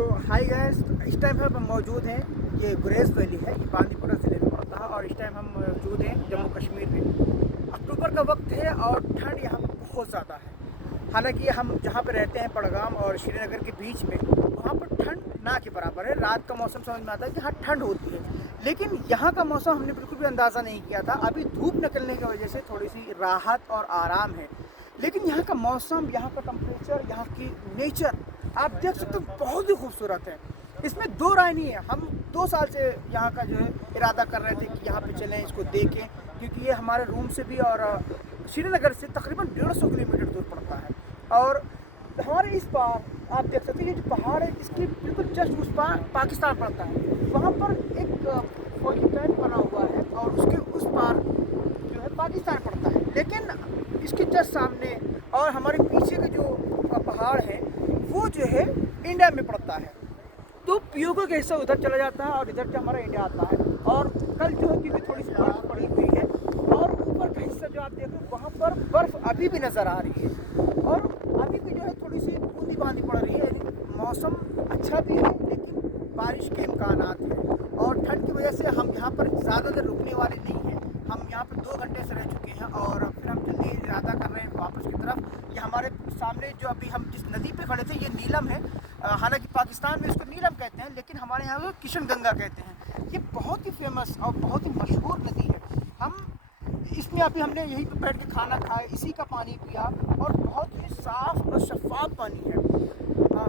तो hi guys, इस time हम मौजूद हैं, ये गुरेज़ वैली है, ये बांदीपुरा ज़िले में पड़ता है और इस टाइम हम मौजूद हैं जम्मू कश्मीर में। अक्टूबर का वक्त है और ठंड यहाँ पर बहुत ज़्यादा है। हालांकि हम जहाँ पर रहते हैं बड़गाम और श्रीनगर के बीच में, वहाँ पर ठंड ना के बराबर है। रात का मौसम समझ में आता है कि हाँ ठंड होती है, लेकिन यहाँ का मौसम हमने बिल्कुल भी अंदाज़ा नहीं किया था। अभी धूप निकलने की वजह से थोड़ी सी राहत और आराम है, लेकिन यहाँ का मौसम, यहाँ का टेम्परेचर, यहाँ की नेचर आप देख सकते हो बहुत ही खूबसूरत है। इसमें दो राय नहीं है। हम 2 साल से यहाँ का जो है इरादा कर रहे थे कि यहाँ पे चलें, इसको देखें, क्योंकि ये हमारे रूम से भी और श्रीनगर से तकरीबन 150 किलोमीटर दूर पड़ता है। और हमारे इस पार आप देख सकते हैं ये जो पहाड़ है, इसके बिल्कुल जस्ट उस पार पाकिस्तान पड़ता है। वहाँ पर एक फौजी कैंप बना हुआ है और उसके उस पार जो है पाकिस्तान पड़ता है, लेकिन इसके जस्ट सामने और हमारे पीछे के जो पहाड़ है वो जो है इंडिया में पड़ता है। तो पीओके का हिस्सा उधर चला जाता है और इधर से हमारा इंडिया आता है। और कल जो है क्योंकि थोड़ी सी बर्फ पड़ी हुई है और ऊपर का हिस्सा जो आप देख रहे हो वहाँ पर बर्फ अभी भी नज़र आ रही है और अभी भी जो है थोड़ी सी बूंदी बांदी पड़ रही है। यानी मौसम अच्छा भी है, लेकिन बारिश के इम्कानात हैं और ठंड की वजह से हम यहाँ पर ज़्यादा देर रुकने वाले नहीं हैं। हम यहाँ पर 2 घंटे से रह चुके हैं और फिर हम जल्दी इरादा कर रहे हैं वापस की तरफ। ये हमारे सामने जो अभी हम जिस नदी पे खड़े थे ये नीलम है। हालांकि पाकिस्तान में इसको नीलम कहते हैं, लेकिन हमारे यहाँ को किशन गंगा कहते हैं। ये बहुत ही फेमस और बहुत ही मशहूर नदी है। हम इसमें अभी हमने यहीं पे बैठ के खाना खाया, इसी का पानी पिया और बहुत ही साफ़ और शफाफ पानी है।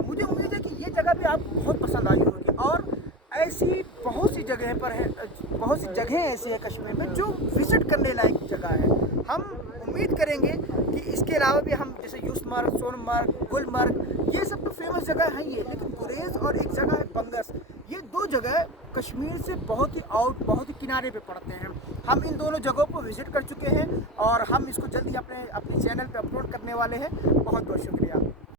मुझे उम्मीद है कि ये जगह भी आपको बहुत पसंद आई होगी और ऐसी बहुत सी जगह पर है, बहुत सी जगहें ऐसी है कश्मीर में जो विज़िट करने लायक जगह है। हम उम्मीद करेंगे कि इसके अलावा भी हम जैसे यूसमर्ग, सोनमर्ग, गुलमर्ग, ये सब तो फेमस जगह हैं ये, लेकिन गुरेज़ और एक जगह है बंगस, ये 2 जगह कश्मीर से बहुत ही बहुत ही किनारे पे पड़ते हैं। हम इन दोनों जगहों को विज़िट कर चुके हैं और हम इसको जल्दी अपनी चैनल पे अपलोड करने वाले हैं। बहुत बहुत शुक्रिया।